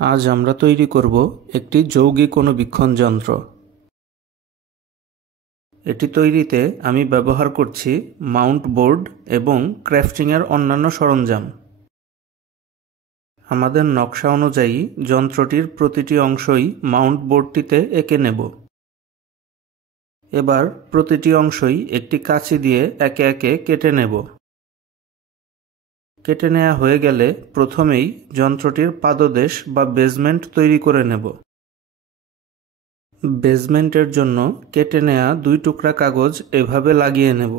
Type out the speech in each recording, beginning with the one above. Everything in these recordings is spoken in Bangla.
আজ আমরা তৈরি করব একটি যৌগিক অণুবীক্ষণ যন্ত্র। এটি তৈরিতে আমি ব্যবহার করছি মাউন্ট বোর্ড এবং ক্রাফটিংয়ের অন্যান্য সরঞ্জাম। আমাদের নকশা অনুযায়ী যন্ত্রটির প্রতিটি অংশই মাউন্ট বোর্ডটিতে এঁকে নেব। এবার প্রতিটি অংশই একটি কাঁচি দিয়ে একে একে কেটে নেব। কেটে নেওয়া হয়ে গেলে প্রথমেই যন্ত্রটির পাদদেশ বা বেজমেন্ট তৈরি করে নেব। বেজমেন্টের জন্য কেটে নেওয়া 2 টুকরা কাগজ এভাবে লাগিয়ে নেব।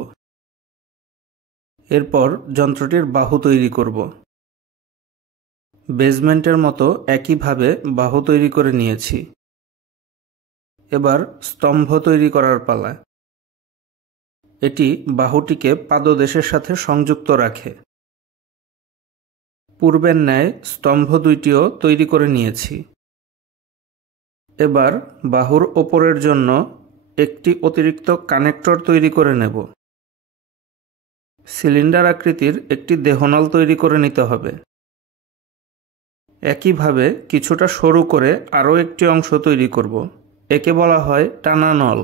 এরপর যন্ত্রটির বাহু তৈরি করব। বেজমেন্টের মতো একইভাবে বাহু তৈরি করে নিয়েছি। এবার স্তম্ভ তৈরি করার পালা। এটি বাহুটিকে পাদদেশের সাথে সংযুক্ত রাখে। পূর্বের ন্যায় স্তম্ভ 2টিও তৈরি করে নিয়েছি। এবার বাহুর ওপরের জন্য একটি অতিরিক্ত কানেক্টর তৈরি করে নেব। সিলিন্ডার আকৃতির একটি দেহনল তৈরি করে নিতে হবে। একইভাবে কিছুটা সরু করে আরও একটি অংশ তৈরি করব। একে বলা হয় টানা নল।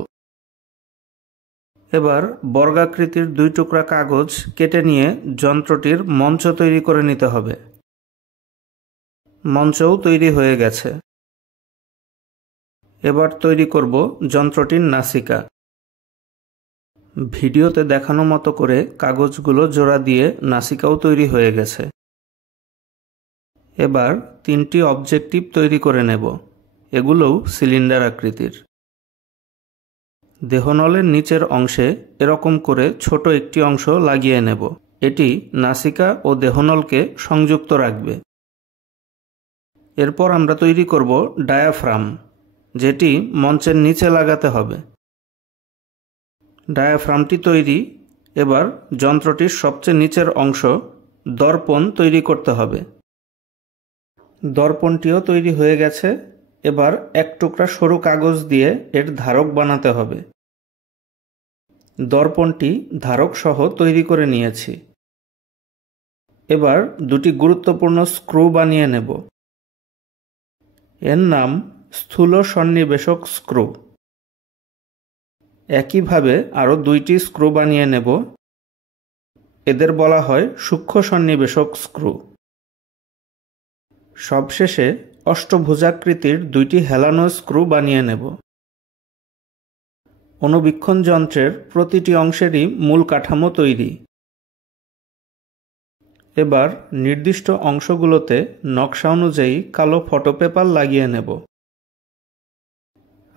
এবার বর্গাকৃতির 2 টুকরা কাগজ কেটে নিয়ে যন্ত্রটির মঞ্চ তৈরি করে নিতে হবে। মঞ্চও তৈরি হয়ে গেছে। এবার তৈরি করব যন্ত্রটির নাসিকা। ভিডিওতে দেখানো মতো করে কাগজগুলো জোড়া দিয়ে নাসিকাও তৈরি হয়ে গেছে। এবার 3টি অবজেক্টিভ তৈরি করে নেব। এগুলোও সিলিন্ডার আকৃতির। দেহনলের নিচের অংশে এরকম করে ছোট একটি অংশ লাগিয়ে নেব। এটি নাসিকা ও দেহনলকে সংযুক্ত রাখবে। এরপর আমরা তৈরি করব ডায়াফ্রাম, যেটি মঞ্চের নিচে লাগাতে হবে। ডায়াফ্রামটি তৈরি। এবার যন্ত্রটির সবচেয়ে নিচের অংশ দর্পণ তৈরি করতে হবে। দর্পণটিও তৈরি হয়ে গেছে। এবার 1 টুকরা সরু কাগজ দিয়ে এর ধারক বানাতে হবে। দর্পণটি ধারক সহ তৈরি করে নিয়েছি। এবার 2টি গুরুত্বপূর্ণ স্ক্রু বানিয়ে নেব। এর নাম স্থূল সন্নিবেশক স্ক্রু। একইভাবে আরও 2টি স্ক্রু বানিয়ে নেব। এদের বলা হয় সূক্ষ্ম সন্নিবেশক স্ক্রু। সবশেষে অষ্টভুজাকৃতির 2টি হেলানো স্ক্রু বানিয়ে নেব। অণুবীক্ষণ যন্ত্রের প্রতিটি অংশেরই মূল কাঠামো তৈরি। এবার নির্দিষ্ট অংশগুলোতে নকশা অনুযায়ী কালো ফটোপেপার লাগিয়ে নেব।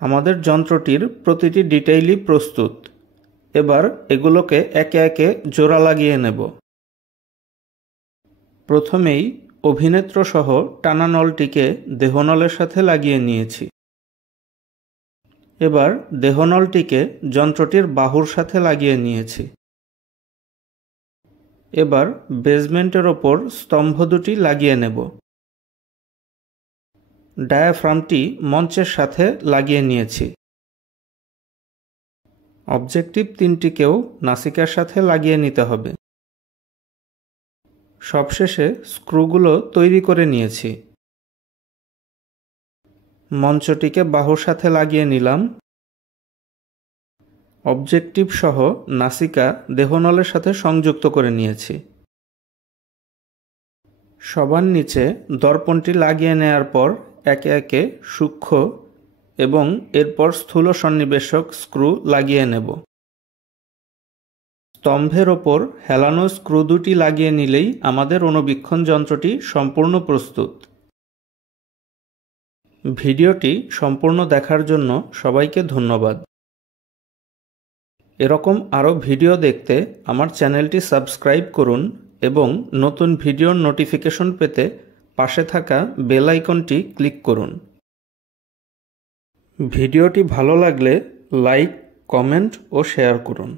আমাদের যন্ত্রটির প্রতিটি ডিটেইলই প্রস্তুত। এবার এগুলোকে একে একে জোড়া লাগিয়ে নেব। প্রথমেই অভিনেত্র সহ টানা নলটিকে দেহনলের সাথে লাগিয়ে নিয়েছি। এবার দেহনলটিকে যন্ত্রটির বাহুর সাথে লাগিয়ে নিয়েছি। এবার বেজমেন্টের ওপর স্তম্ভ 2টি লাগিয়ে নেব। ডায়াফ্রামটি মঞ্চের সাথে লাগিয়ে নিয়েছি। অবজেক্টিভ 3টিকেও নাসিকার সাথে লাগিয়ে নিতে হবে। সবশেষে স্ক্রুগুলো তৈরি করে নিয়েছি। মঞ্চটিকে বাহুর সাথে লাগিয়ে নিলাম। অবজেক্টিভ সহ নাসিকা দেহনলের সাথে সংযুক্ত করে নিয়েছি। সবার নিচে দর্পণটি লাগিয়ে নেয়ার পর একে একে সূক্ষ্ম এবং এরপর স্থূল সন্নিবেশক স্ক্রু লাগিয়ে নেব। স্তম্ভের ওপর হেলানো স্ক্রু 2টি লাগিয়ে নিলেই আমাদের অণুবীক্ষণ যন্ত্রটি সম্পূর্ণ প্রস্তুত। ভিডিওটি সম্পূর্ণ দেখার জন্য সবাইকে ধন্যবাদ। এরকম আরও ভিডিও দেখতে আমার চ্যানেলটি সাবস্ক্রাইব করুন এবং নতুন ভিডিওর নোটিফিকেশন পেতে পাশে থাকা বেল আইকনটি ক্লিক করুন। ভিডিওটি ভালো লাগলে লাইক, কমেন্ট ও শেয়ার করুন।